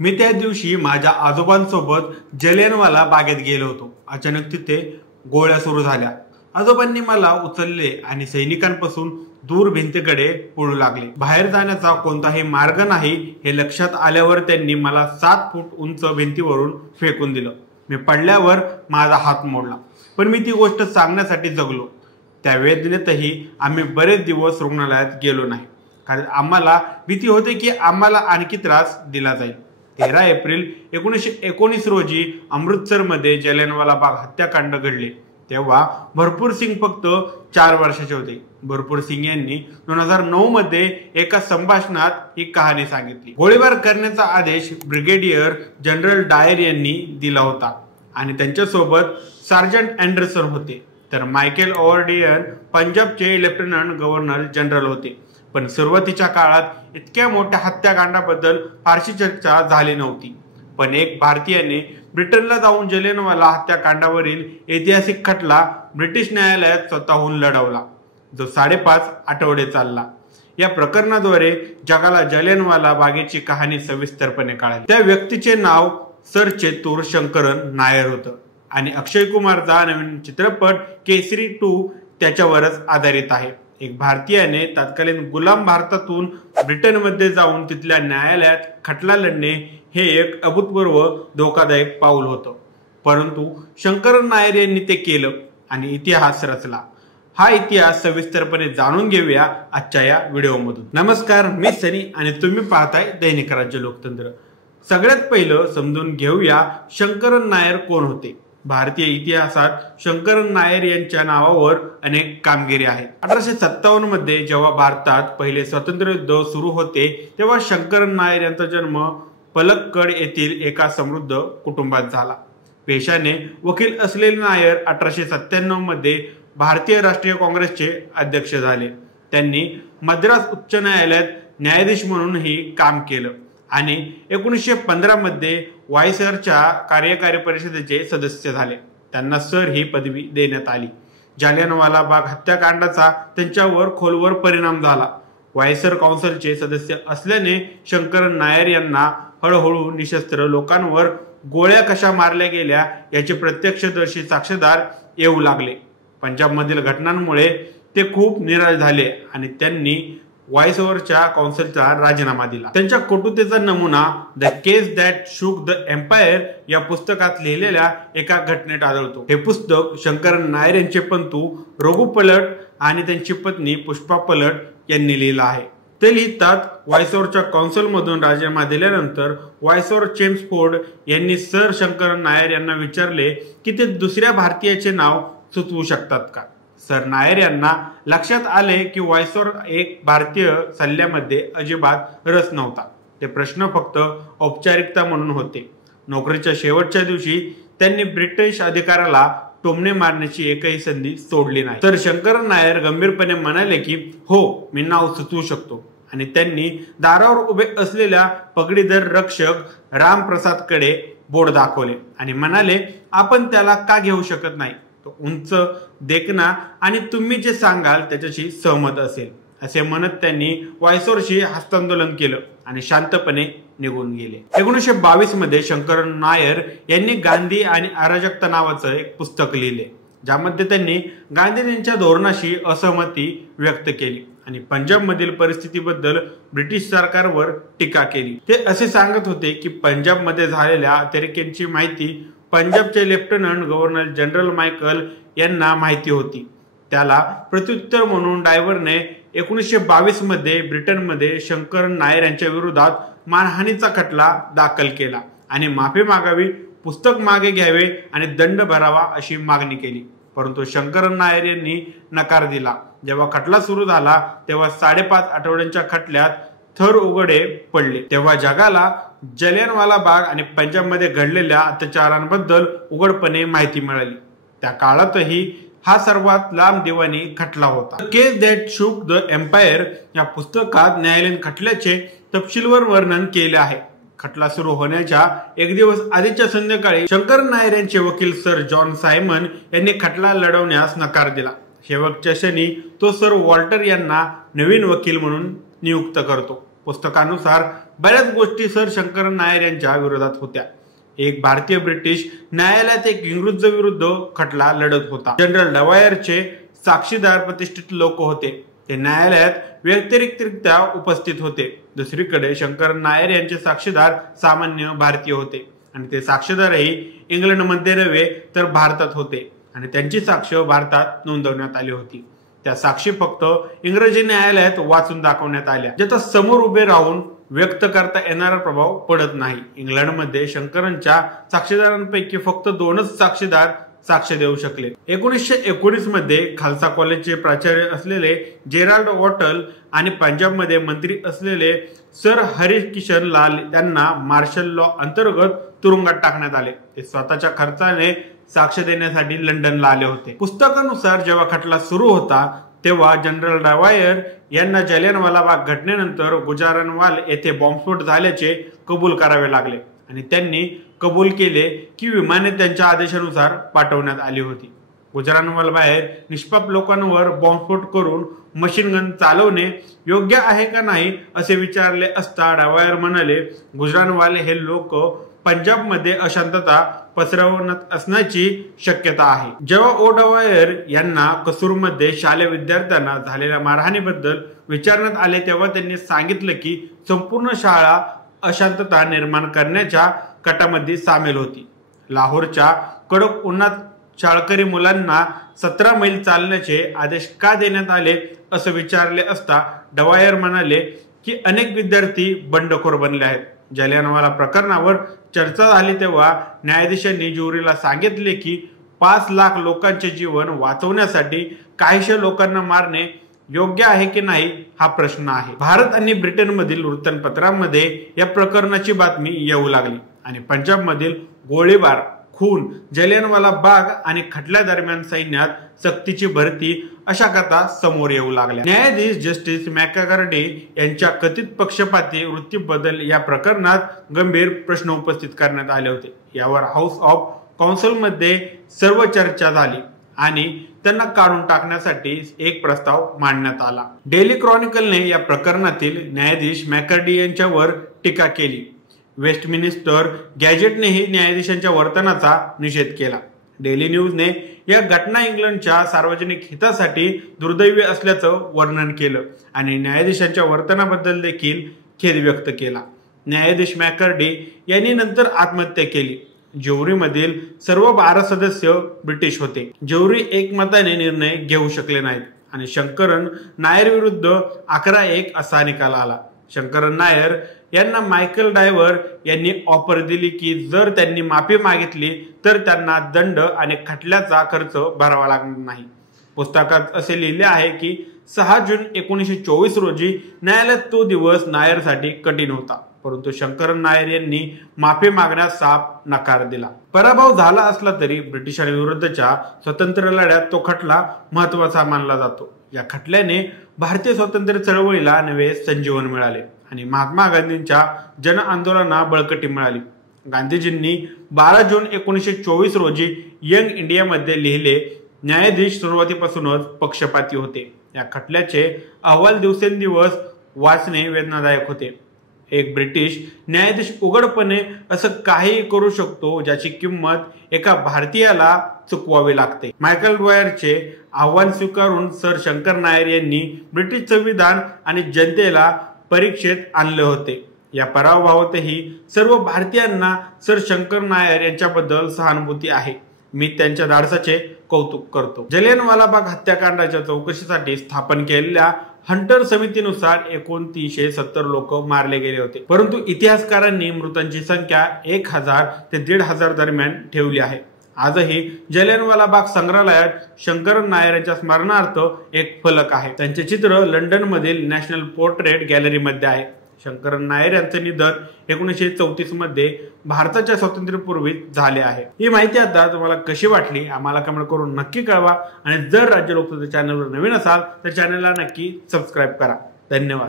मी त्या दिवशी माझ्या आजोबांसोबत जलियांवाला बागेत गेलो होतो। अचानक तिथे गोळ्या सुरू झाल्या। आजोबांनी मला उचलले आणि सैनिकांपासून दूर भिंतीकडे पळू लागले। बाहेर जाण्याचा कोणताही मार्ग नाही हे लक्षात आल्यावर त्यांनी मला 7 फूट उंच भिंतीवरून फेकून दिलं। मी पडल्यावर माझा हात मोडला, पण मी ती गोष्ट सांगण्यासाठी जगलो। त्या वेदनेतही आम्ही बरेच दिवस रुग्णालयात गेलो नाही, कारण आम्हाला भीती होती की आम्हाला आणखी त्रास दिला जाईल। 13 एप्रिल 1919 रोजी अमृतसरमध्ये जलियांवाला बाग हत्याकांड घडले। तेव्हा भरपूर सिंग फक्त 4 वर्षाचे होते। भरपूर सिंग यांनी 2009 मध्ये एका संभाषणात ही कहाणी सांगितली। गोळीबार करण्याचा आदेश ब्रिगेडियर जनरल डायर यांनी दिला होता आणि त्यांच्यासोबत सार्जंट अँडरसन होते, तर मायकेल ओवर्डियन पंजाबचे लेफ्टनंट गव्हर्नर जनरल होते। पण सुरुवातीच्या काळात इतक्या मोठ्या हत्याकांडाबद्दल फारशी चर्चा झाली नव्हती। पण एक भारतीयाने ब्रिटनला जाऊन जलियांवाला हत्याकांडावरील ऐतिहासिक खटला ब्रिटिश न्यायालयात स्वतःहून लढवला, जो 5.5 आठवडे चालला। या प्रकरणाद्वारे जगाला जलियांवाला बागेची कहाणी सविस्तरपणे कळाली। त्या व्यक्तीचे नाव सर चेतुर शंकरन नायर होतं आणि अक्षय कुमारचा नवीन चित्रपट केसरी 2 त्याच्यावरच आधारित आहे। एक भारतीयाने तत्कालीन गुलाम भारतातून ब्रिटनमध्ये जाऊन तिथल्या न्यायालयात खटला लढणे हे एक अभूतपूर्व धोकादायक पाऊल होतं, परंतु शंकरन नायर यांनी ते केलं आणि इतिहास रचला। हा इतिहास सविस्तरपणे जाणून घेऊया आजच्या या व्हिडिओमधून। नमस्कार, मी सनी आणि तुम्ही पाहताय दैनिक राज्य लोकतंत्र। सगळ्यात पहिलं समजून घेऊया शंकरन नायर कोण होते। भारतीय इतिहासात शंकरन नायर यांच्या नावावर अनेक कामगिरी आहेत। 1857 मध्ये जेव्हा भारतात पहिले स्वातंत्र्य युद्ध सुरू होते, तेव्हा शंकरन नायर यांचा जन्म पलक्कड येथील एका समृद्ध कुटुंबात झाला। पेशाने वकील असलेले नायर 1897 मध्ये भारतीय राष्ट्रीय काँग्रेसचे अध्यक्ष झाले। त्यांनी मद्रास उच्च न्यायालयात न्यायाधीश म्हणूनही काम केलं आणि 1915 मध्ये व्हायसरच्या कार्यकारी परिषदेचे सदस्य झाले। त्यांना सर ही पदवी देण्यात आली। जलियांवाला बाग हत्याकांडाचा त्यांच्यावर खोलवर परिणाम झाला। व्हायसर काउन्सिलचे सदस्य असल्याने शंकरन नायर यांना हळूहळू निशस्त्र लोकांवर गोळ्या कशा मारल्या गेल्या याचे प्रत्यक्षदर्शी साक्षीदार येऊ लागले। पंजाबमधील घटनांमुळे ते खूप निराश झाले आणि त्यांनी व्हायसरच्या काउन्सिलचा राजीनामा दिला। त्यांच्या कटुतेचा नमुना the case that shook the empire या पुस्तकात लिहिलेल्या एका घटनेत आढळतो। हे पुस्तक शंकरन नायर यांचे पणतू रघु पलट आणि त्यांची पत्नी पुष्पा पलट यांनी लिहिलं आहे। ते लिहितात, व्हायसरच्या काउन्सिलमधून राजीनामा दिल्यानंतर व्हायसर चेम्सफोर्ड यांनी सर शंकरन नायर यांना विचारले की ते दुसऱ्या भारतीयाचे नाव सुचवू शकतात का। सर नायर यांना लक्षात आले की व्हायसर एक भारतीय सल्ल्यामध्ये अजिबात रस नव्हता। ते प्रश्न फक्त औपचारिकता म्हणून होते। नोकरीच्या शेवटच्या दिवशी त्यांनी ब्रिटिश अधिकाऱ्याला टोमणे मारण्याची एकही संधी सोडली नाही। तर शंकरन नायर गंभीरपणे म्हणाले की हो, मी नाव सुचवू शकतो आणि त्यांनी दारावर उभे असलेल्या पगडीधर रक्षक रामप्रसादकडे बोट दाखवले आणि म्हणाले, आपण त्याला का घेऊ शकत नाही? तो उंच, देखणा आणि तुम्ही जे सांगाल त्याच्याशी सहमत असेल, असे म्हणत त्यांनी व्हायसरशी हस्तांदोलन केलं आणि शांतपणे निघून गेले। 1922 मध्ये शंकरन नायर यांनी गांधी आणि अराजकता नावाचं एक पुस्तक लिहिले, ज्यामध्ये त्यांनी गांधीजींच्या धोरणाशी असहमती व्यक्त केली आणि पंजाबमधील परिस्थितीबद्दल ब्रिटिश सरकारवर टीका केली। ते असे सांगत होते की पंजाबमध्ये झालेल्या अतिरेक्यांची माहिती पंजाबचे लेफ्टनंट गव्हर्नर जनरल मायकल यांना माहिती होती। त्याला प्रत्युत्तर म्हणून डायव्हरने 1922 मध्ये ब्रिटनमध्ये शंकरन नायर यांच्या विरोधात मानहानीचा खटला दाखल केला आणि माफी मागावी, पुस्तक मागे घ्यावे आणि दंड भरावा अशी मागणी केली, परंतु शंकरन नायर यांनी नकार दिला। जेव्हा खटला सुरू झाला तेव्हा 5.5 आठवड्यांच्या खटल्यात थर उघडे पडले। तेव्हा जगाला जलियांवाला बाग आणि पंजाबमध्ये घडलेल्या अत्याचारांबद्दल उघडपणे माहिती मिळाली। त्या काळातही हा सर्वात लांब दिवाणी खटला होता। केस दॅट शूक द एम्पायर या पुस्तकात न्यायालयीन खटल्याचे तपशीलवार वर्णन केले आहे। खटला सुरू होण्याच्या एक दिवस आधीच्या संध्याकाळी शंकरन नायर यांचे वकील सर जॉन सायमन यांनी खटला लढवण्यास नकार दिला। शेवटच्या क्षणी तो सर वॉल्टर यांना नवीन वकील म्हणून नियुक्त करतो पुस्तकानुसार बऱ्याच गोष्टी सर शंकरन नायर यांच्या विरोधात होत्या. एक भारतीय ब्रिटिश न्यायालयात एक इंग्रज विरुद्ध खटला लढत होता. जनरल डवायरचे साक्षीदार प्रतिष्ठित लोक होते. ते न्यायालयात व्यतिरिक्तरित्या उपस्थित होते. दुसरीकडे शंकरन नायर यांचे साक्षीदार सामान्य भारतीय होते आणि ते साक्षीदारही इंग्लंडमध्ये नव्हे तर भारतात होते आणि त्यांची साक्ष भारतात नोंदवण्यात आली होती. त्या साक्षी फक्त इंग्रजी न्यायालयात वाचून दाखवण्यात आल्या, ज्याचा समोर उभे राहून व्यक्त करता येणारा प्रभाव पडत नाही. इंग्लंडमध्ये शंकरनच्या साक्षीदारांपैकी फक्त 2च साक्षीदार साक्ष देऊ शकले. 1919 मध्ये खालसा कॉलेजचे प्राचार्य असलेले जेराल्ड वॉटल आणि पंजाबमध्ये मंत्री असलेले सर हरिकिशन लाल यांना मार्शल लॉ अंतर्गत तुरुंगात टाकण्यात आले. ते स्वतःच्या खर्चाने साक्ष देण्यासाठी लंडनला आले होते. पुस्तकानुसार जेव्हा खटला सुरू होता तेव्हा जनरल डवायर यांना जालियनवाला बाग घटनेनंतर गुजरानवाल येथे बॉम्बस्फोट झाल्याचे कबूल करावे लागले आणि त्यांनी कबूल केले की विमाने त्यांच्या आदेशानुसार पाठवण्यात आली होती. गुजरानवाल बाहेर निष्पाप लोकांवर बॉम्बस्फोट करून मशीन गन चालवणे योग्य आहे का नाही असे विचारले असता डवायर म्हणाले, गुजरानवाल हे लोक पंजाबमध्ये अशांतता पसरवण्यात असण्याची शक्यता आहे. जेव्हा ओ डवायर यांना कसूरमध्ये शालेय विद्यार्थ्यांना झालेल्या मारहाणीबद्दल विचारण्यात आले तेव्हा त्यांनी सांगितलं की संपूर्ण शाळा अशांतता निर्माण करण्याच्या कटामध्ये सामील होती. लाहोरच्या कडक उन्हात शाळकरी मुलांना 17 मैल चालण्याचे आदेश का देण्यात आले असं विचारले असता डवायर म्हणाले की अनेक विद्यार्थी बंडखोर बनले आहेत. जालियनवाला प्रकरणावर चर्चा झाली तेव्हा न्यायाधीशांनी ज्युरीला सांगितले की 5 लाख लोकांचे जीवन वाचवण्यासाठी काहीशा लोकांना मारणे योग्य आहे की नाही हा प्रश्न आहे. भारत आणि ब्रिटनमधील वृत्तपत्रांमध्ये या प्रकरणाची बातमी येऊ लागली आणि पंजाबमधील गोळीबार, खून, जालियनवाला बाग आणि खटल्या दरम्यान सैन्यात सक्तीची भरती अशा कथा समोर येऊ लागल्या. न्यायाधीश जस्टिस मॅकगार्डी यांच्या कथित पक्षपाती वृत्तीबद्दल या प्रकरणात गंभीर प्रश्न उपस्थित करण्यात आले होते. यावर हाऊस ऑफ कौन्सिलमध्ये सर्व चर्चा झाली आणि त्यांना काढून टाकण्यासाठी एक प्रस्ताव मांडण्यात आला. डेली क्रॉनिकलने या प्रकरणातील न्यायाधीश मॅकगार्डी यांच्यावर टीका केली. वेस्टमिनिस्टर गॅजेटनेही न्यायाधीशांच्या वर्तनाचा निषेध केला. डेली न्यूजने या घटना इंग्लंडच्या सार्वजनिक हितासाठी दुर्दैवी असल्याचं वर्णन केलं आणि न्यायाधीशांच्या वर्तनाबद्दल देखील खेद व्यक्त केला. न्यायाधीश मॅकगार्डी यांनी नंतर आत्महत्या केली. ज्युरीमधील सर्व 12 सदस्य ब्रिटिश होते. ज्युरी एकमताने निर्णय घेऊ शकले नाहीत आणि शंकरन नायर विरुद्ध 11-1 असा निकाल आला. शंकरन नायर यांना मायकल डायवर यांनी ऑफर दिली की जर त्यांनी माफी मागितली तर त्यांना दंड आणि खटल्याचा खर्च भरावा लागणार नाही. पुस्तकात असे लिहिले आहे की 6 जून 1924 रोजी न्यायालयात तो दिवस नायरसाठी कठीण होता, परंतु शंकरन नायर यांनी माफी मागण्यास साफ नकार दिला. पराभव झाला असला तरी ब्रिटिशांविरुद्धच्या स्वातंत्र्य लढ्यात तो खटला महत्वाचा मानला जातो. या खटल्याने भारतीय स्वातंत्र्य चळवळीला नवे संजीवन मिळाले आणि महात्मा गांधींच्या जन आंदोलनाला बळकटी मिळाली. गांधीजींनी 12 जून 1924 रोजी यंग इंडियामध्ये लिहिले, न्यायाधीश सुरुवातीपासूनच पक्षपाती होते. या खटल्याचे अहवाल दिवसेंदिवस वाचणे वेदनादायक होते. एक ब्रिटिश न्यायाधीश उघडपणे असं काही करू शकतो ज्याची किंमत एका भारतीयाला चुकवावी लागते. मायकल डवायरचे आव्हान स्वीकारून सर शंकरन नायर यांनी ब्रिटिश संविधान आणि जनतेला परीक्षेत आणले होते. या पराभवातही सर्व भारतीयांना सर शंकरन नायर यांच्याबद्दल सहानुभूती आहे. मी त्यांच्या धाडसाचे कौतुक करतो. जालियनवाला बाग हत्याकांडाच्या चौकशीसाठी स्थापन केलेल्या हंटर समितीनुसार एकूण 370 लोक मारले गेले होते, परंतु इतिहासकारांनी मृतांची संख्या 1000 ते 1500 दरम्यान ठेवली आहे. आजही जालियनवाला बाग संग्रहालयात शंकरन नायर यांच्या स्मरणार्थ एक फलक आहे. त्यांचे चित्र लंडन मधील नॅशनल पोर्ट्रेट गॅलरीमध्ये आहे. शंकरन नायर यांचे निधन 1934 मध्ये भारताच्या स्वातंत्र्यपूर्वी झाले आहे. ही माहिती आता तुम्हाला कशी वाटली आम्हाला कमेंट करून नक्की कळवा आणि जर राज्य लोकसत्ता चॅनलवर नवीन असाल तर चॅनलला नक्की सबस्क्राईब करा. धन्यवाद.